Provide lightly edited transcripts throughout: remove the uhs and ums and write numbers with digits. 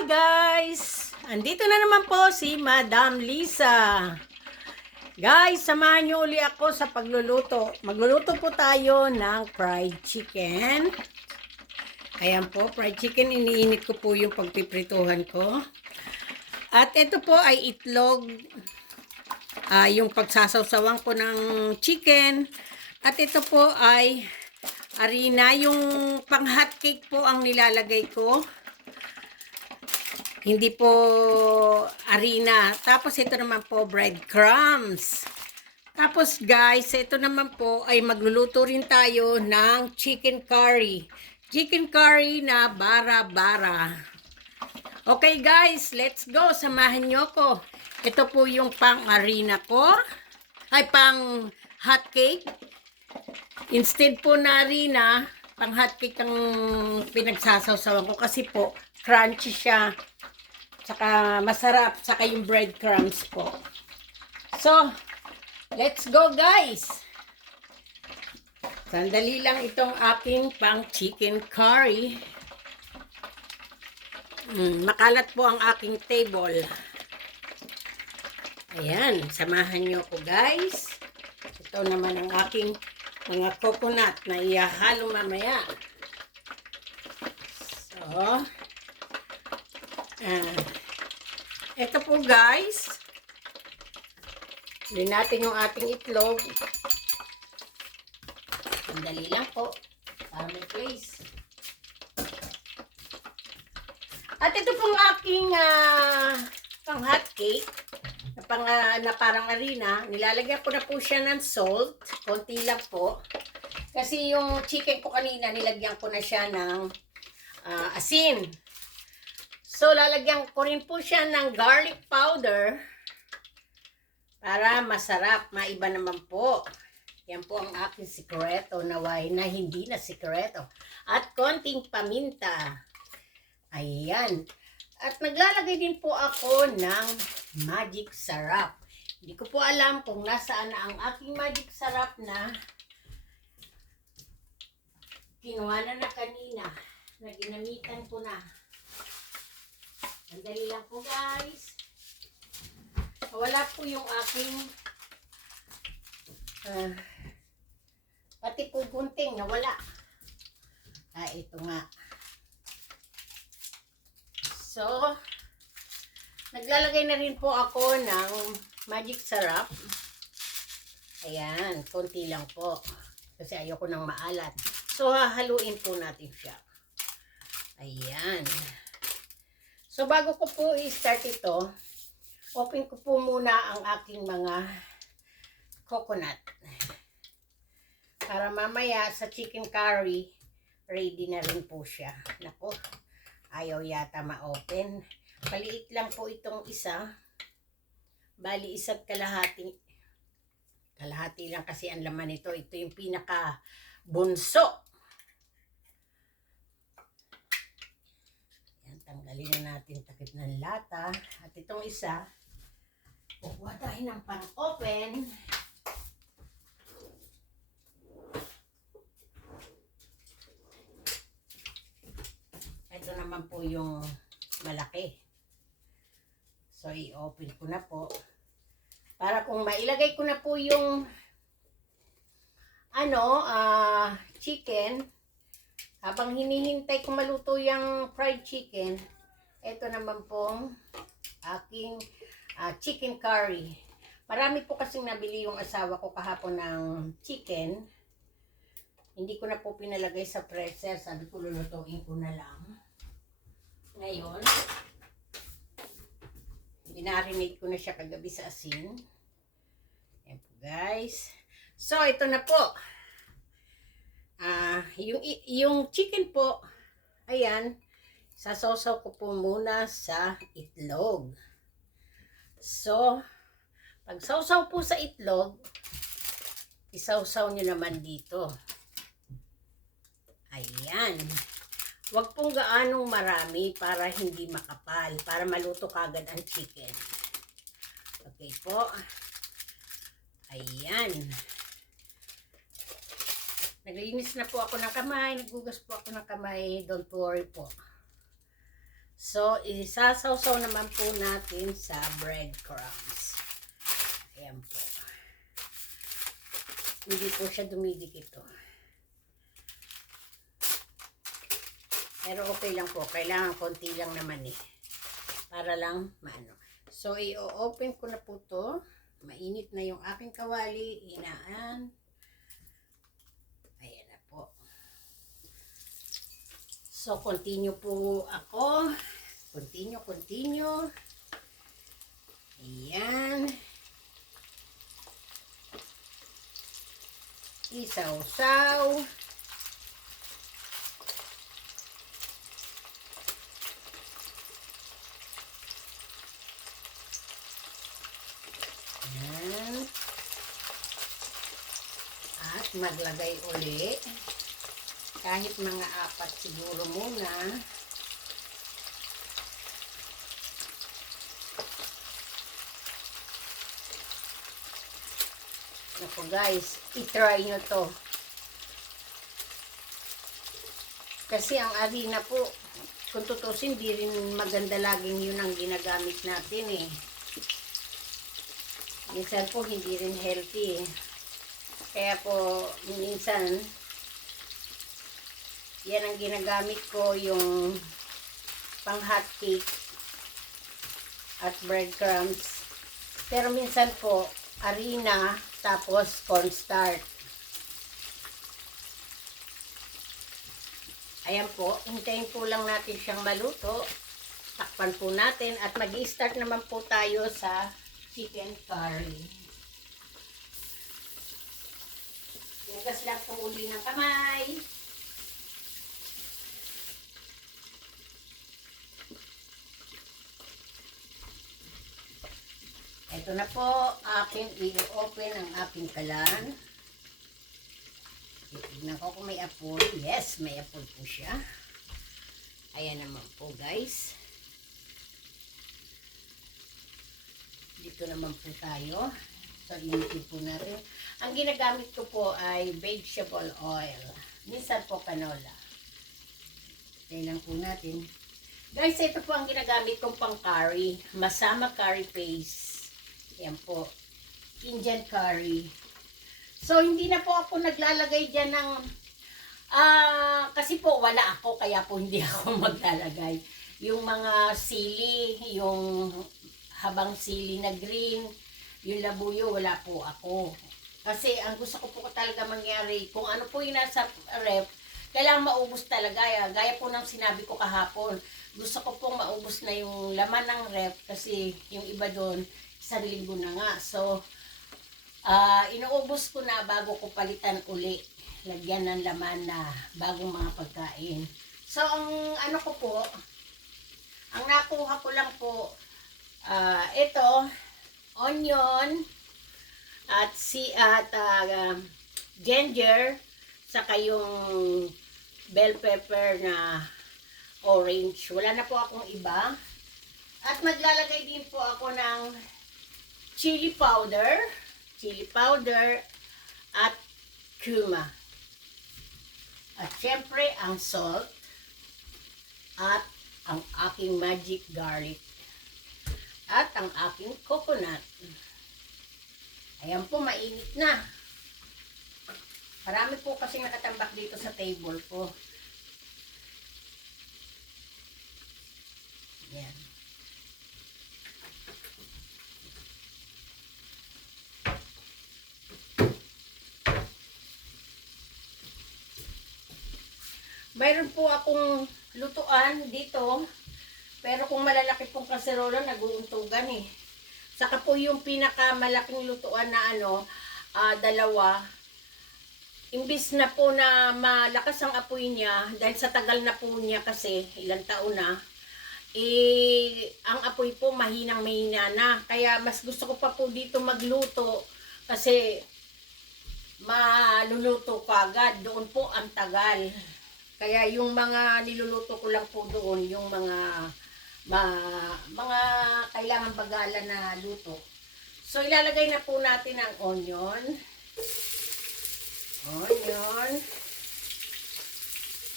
Hi guys! Andito na naman po si Madam Lisa. Guys, samahan niyo uli ako sa pagluluto. Magluluto po tayo ng fried chicken. Ayan po, fried chicken. Iniinit ko po yung pagpiprituhan ko. At ito po ay itlog. Yung pagsasawsawan ko ng chicken. At ito po ay harina. Yung pang hot cake po ang nilalagay ko. Hindi po harina. Tapos ito naman po breadcrumbs. Tapos guys, ito naman po ay magluluto rin tayo ng chicken curry. Chicken curry na bara-bara. Okay guys, let's go. Samahan nyo ko. Ito po yung pang harina ko. Ay, pang hot cake. Instead po na harina, pang hot cake ang pinagsasawsawan ko kasi po crunchy siya. Saka masarap, saka yung breadcrumbs po. So, let's go guys! Sandali lang itong aking pang chicken curry. Makalat po ang aking table. Ayan, samahan nyo ko guys. Ito naman ang aking mga coconut na ihahalo mamaya. So, ito po guys, hindi natin yung ating itlog. Sandali lang po para may place. At ito pong aking pang hot cake na parang harina. Nilalagyan ko na po siya ng salt, konti lang po, kasi yung chicken ko kanina nilagyan ko na siya ng asin. So, lalagyan ko rin po siya ng garlic powder para masarap, maiba naman po. Yan po ang aking sikreto na hindi na sikreto. At konting paminta. Ayan. At naglalagay din po ako ng magic sarap. Hindi ko po alam kung nasaan na ang aking magic sarap na kinuha na kanina, na ginamitan ko na. Sandali lang po guys. Wala po yung aking pati po gunting nawala. Ito nga. So, naglalagay na rin po ako ng magic sarap. Ayan, konti lang po. Kasi ayoko nang maalat. So, hahaluin po natin siya. Ayan. So, bago ko po i-start ito, open ko po muna ang aking mga coconut. Para mamaya sa chicken curry, ready na rin po siya. Nako, ayaw yata ma-open. Maliit lang po itong isa. Bali, isa't kalahati. Kalahati lang kasi ang laman nito. Ito yung pinaka bunso. Tanggalin na natin takip ng lata. At itong isa, kukuha tayo ng pang-open. Ito naman po yung malaki. So, i-open ko na po. Para kung mailagay ko na po yung chicken, habang hinihintay ko maluto yung fried chicken, ito naman pong aking chicken curry. Marami po kasing nabili yung asawa ko kahapon ng chicken. Hindi ko na po pinalagay sa freezer. Sabi ko lulutuin ko na lang. Ngayon, binarinate ko na siya kagabi sa asin. Ayan po guys. So, ito na po. Yung chicken po, ayan, sasawsaw ko po muna sa itlog. So, pag sawsaw po sa itlog, isawsaw nyo naman dito. Ayan. Huwag pong gaanong marami para hindi makapal, para maluto kagad ang chicken. Okay po. Ayan. Naglinis na po ako ng kamay, naghugas po ako ng kamay, don't worry po. So, isasawsaw naman po natin sa breadcrumbs. Ayan po. Hindi po siya dumidikit to. Pero okay lang po. Kailangan konti lang naman eh. Para lang maano. So, i-open ko na po to. Mainit na yung aking kawali. Hinaan. Ayan na po. So, continue po ako. Continue. Ayan. Isaw-saw. Ayan. At maglagay uli. Kahit mga 4 siguro muna. Naku guys, i-try nyo to. Kasi ang harina po, kung tutusin, di rin maganda laging yun ang ginagamit natin eh. Minsan po, hindi rin healthy eh. Kaya po, minsan, yan ang ginagamit ko, yung pang hot cake at breadcrumbs. Pero minsan po, harina, tapos cornstarch. Ayan po, hintayin po lang natin siyang maluto. Takpan po natin at mag-i-start naman po tayo sa chicken curry. Hugas lang po uli ng kamay. Ito na po, aking i-open ang aking kalan. Tignan ko kung may apoy. Yes, may apoy po siya. Ayan naman po guys. Dito naman po tayo. So, initin po natin. Ang ginagamit ko po ay vegetable oil. Minsan po canola. Tingnan po natin. Guys, ito po ang ginagamit kong pang curry. Masama curry paste. Yan po. Indian curry. So, hindi na po ako naglalagay dyan ng... kasi po wala ako, kaya po hindi ako maglalagay. Yung mga sili, yung habang sili na green, yung labuyo, wala po ako. Kasi ang gusto ko po talaga mangyari, kung ano po yung nasa ref, kailangan maubos talaga. Gaya po ng sinabi ko kahapon, gusto ko pong maubos na yung laman ng ref kasi yung iba doon, 1 linggo na nga. So, inuubos ko na bago ko palitan uli. Lagyan ng laman na bagong mga pagkain. So, ang ano ko po, ang nakuha ko lang po, ito, onion, at ginger, saka yung bell pepper na orange. Wala na po akong iba. At maglalagay din po ako ng chili powder at cumin. At syempre ang salt at ang aking magic garlic at ang aking coconut. Ayan po, mainit na. Marami po kasi nakatambak dito sa table ko. Ayan. Mayroon po akong lutuan dito, pero kung malalaki pong kaserola, nag-uuntugan eh. Saka po yung pinakamalaking lutuan na dalawa, imbis na po na malakas ang apoy niya, dahil sa tagal na po niya kasi, ilang taon na, ang apoy po mahinang-mahina na. Kaya mas gusto ko pa po dito magluto, kasi maluluto ka agad, doon po ang tagal. Kaya yung mga niluluto ko lang po doon, yung mga kailangan bagalan na luto. So, ilalagay na po natin ang onion.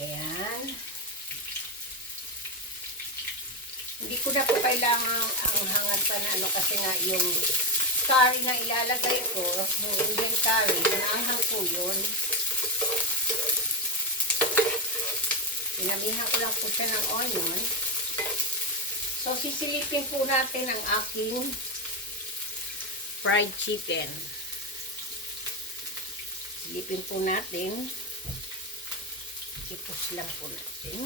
Ayan. Hindi ko na po kailangan ang hangad pa na ano kasi nga yung curry na ilalagay ko, yung Indian curry, naanghang po yun. Pinamihan ko lang po siya ng onion. So, sisilipin po natin ang aking fried chicken. Silipin po natin. Ipos lang po natin.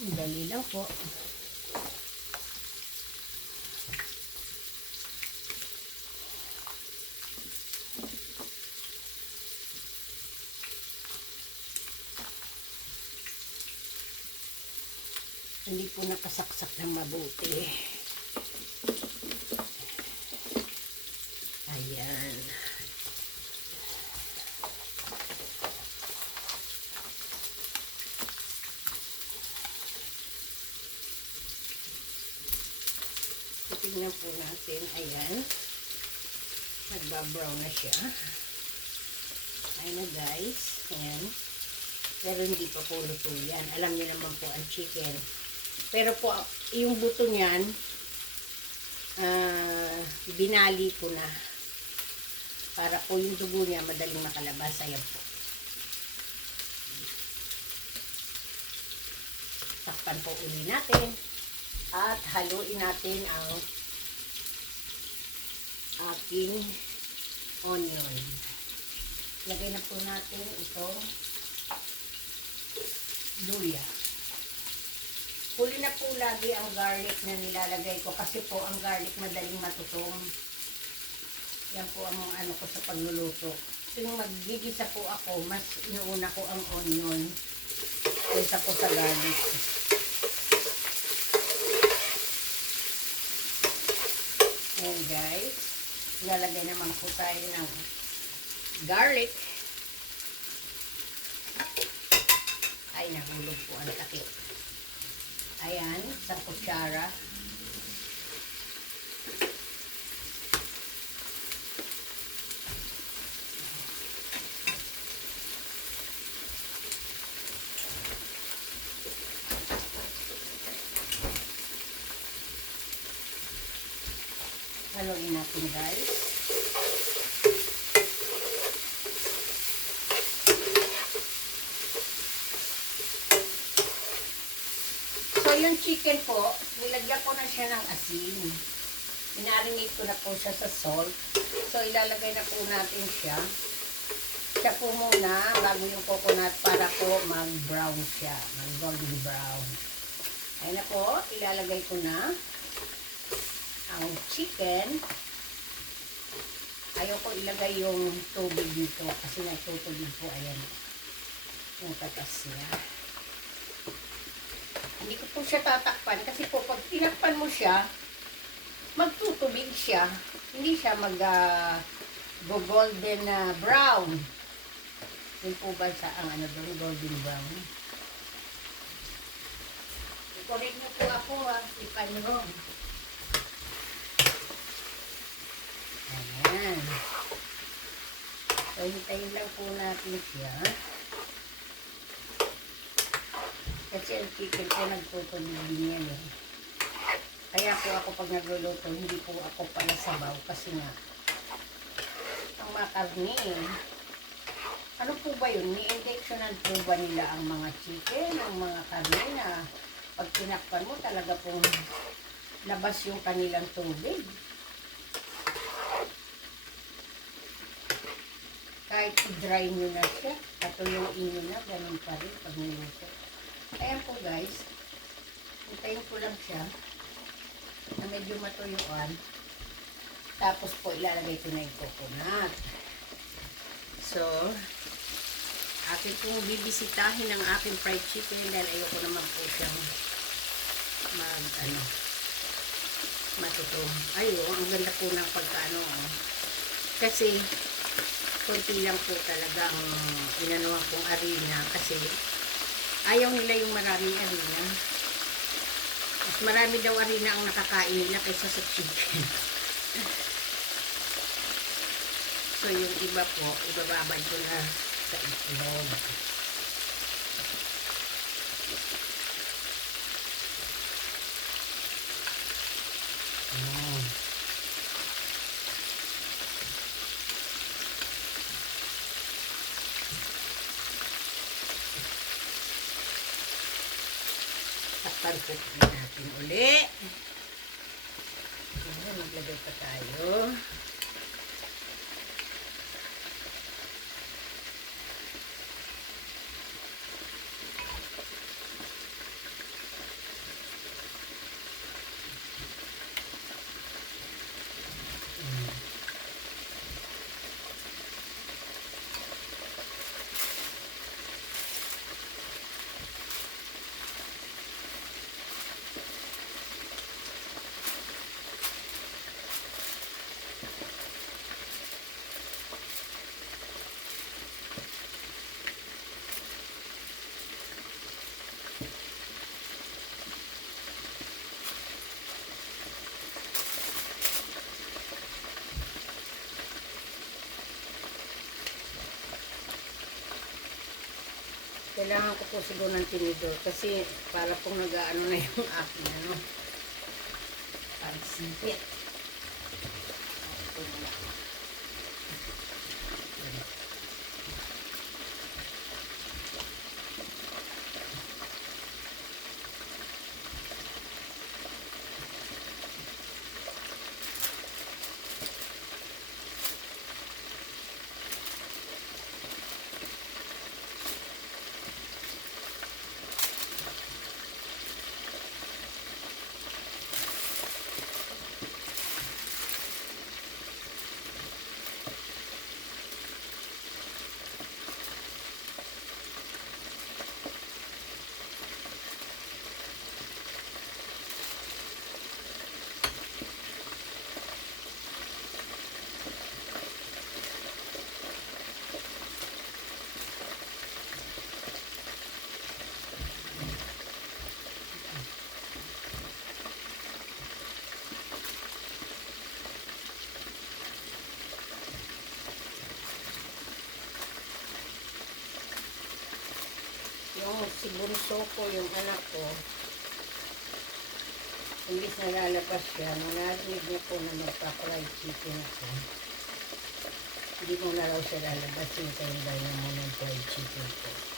Dali lang po. Hindi po nakasaksak ng mabuti. Ayan. Tingnan po natin. Ayan. Nagbabrown na siya. Ayan na guys. Ayan. Pero hindi pa po luto yan. Alam niyo naman po ang chicken. Pero po, yung buto niyan, binali ko na. Para po yung dugo niya madaling makalabas. Ayan po. Takpan po uli natin. At haluin natin ang aking onion. Lagay na po natin itong luya. Huli na po lagi ang garlic na nilalagay ko kasi po ang garlic madaling matutong. Yan po ang ano ko sa pagluluto. Kung maggigisa po ako, mas inuuna ko ang onion kaysa po sa garlic. Ayan guys, lalagay naman po tayo ng garlic. Ay, nahulog po ang takip. Ayan, sa kutsara. Haluin natin guys. So yung chicken po, nilagyan ko na siya ng asin. Minarinate ko na po siya sa salt. So ilalagay na po natin siya. Siya po muna bago yung coconut para po mag-brown siya. Mag-golden brown. Ayun na po, ilalagay ko na ang chicken. Ayaw ko ilagay yung tubig dito kasi nagtutubig po, ayan yung katas niya. Hindi ko po siya tatakpan kasi po pag tinakpan mo siya, magtutubig siya. Hindi siya golden brown. Yun po ba sa ang ano doon, golden brown. I-correct nyo po ako if I'm wrong. Ayan. So, hintayin lang po natin siya. Kasi ang chicken ko nagtutulog din yan eh. Kaya po ako pag nagluluto, hindi po ako pala sabaw kasi nga ang makarni eh. Ano po ba yun? Ni-injectionan po ba nila ang mga chicken, ang mga karne na pag tinakpan mo talaga pong labas yung kanilang tubig? Kahit i-dry nyo na siya, patuyuin nyo na, ganun pa rin pag niluto. Ayan po guys, hintayin ko lang siya na medyo matuyuan. Tapos po ilalagay ko na yung coconut. So, akin pong bibisitahin ang aking fried chicken dahil ayoko naman po siyang matutong. Ayun, ang ganda po ng pagkaano. Kasi, konti lang po talaga ang inanuhan kong harina kasi ayaw nila yung maraming harina. Mas marami daw harina ang nakakain nila kaysa sa chicken. So yung iba po, ibababad ko na sa itlog. Pankukin natin uli. Maglagay pa tayo. Kailangan ko po siguro ng tinidor kasi para pong nag-aano na yung aking ano, pagsipit. Yung si bunso ko, yung anak ko, imbis na lalabas siya, narinig niya po na magpa-fried chicken ako. Hindi ko na raw siya lalabas, hintayin daw niya muna yung fried chicken ko.